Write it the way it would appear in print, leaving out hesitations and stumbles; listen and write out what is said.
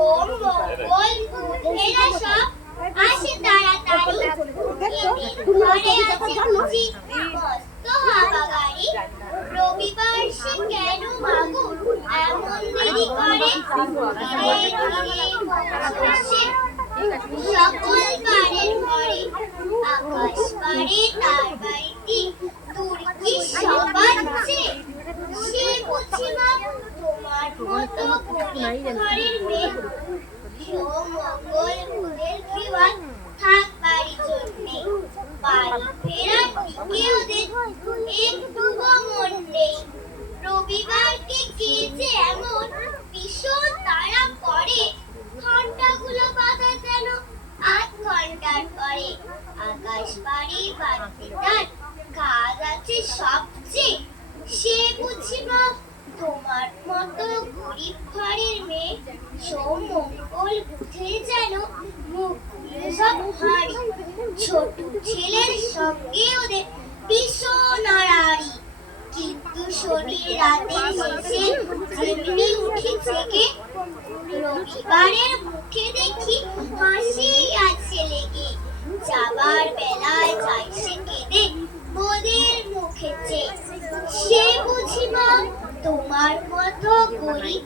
সোম মঙ্গল বুধ এরা সব আসে তাড়াতাড়ি। এদিন ঘরে আছে বুঝি মস্ত হাবাগাড়ি। রবিবার সে কেন মাগো এমন দেরি করে? ধীরে ধীরে পৌঁছছে সকল বাড়ির ঘরে। আকাশ পারে তার বাড়িটি দূর কি সবাচ্ছে। সে বুঝি মা তোমার মতো গরিব ঘরের মেয়ে। সোম মঙ্গল বুধের খেওয়াল থাকবারই জন্যে। বাড়ি ফেরার দিকে ওদের একটুও মন নেই। রবিবারকে কে যে এমন ভীষণ তাড়া করে, ঘন্টাগুলো বাঁধা যেন ৮ ঘন্টার পরে। আকাশ বাড়ির বাড়িতে তার কাজ আছে সবচেয়ে। সে বুঝি মা তোমার মতো গরিব ঘরের মেয়ে। সোম মঙ্গল বুধে যেন মুখগুলো সব হাঁড়ি। ছোট ছেলের সঙ্গে ওদের ভীষণ আড়াআড়ি। কিন্তু শনি রাতের শেষে যেমনি উঠি থেকে রবিবারের মুখে দেখি হাসি আছে লেগে। যাবার বেলায় যায় সে কেঁদে ওদের মুখে চেয়ে। সে বুঝি মা তোমার মতো গরিব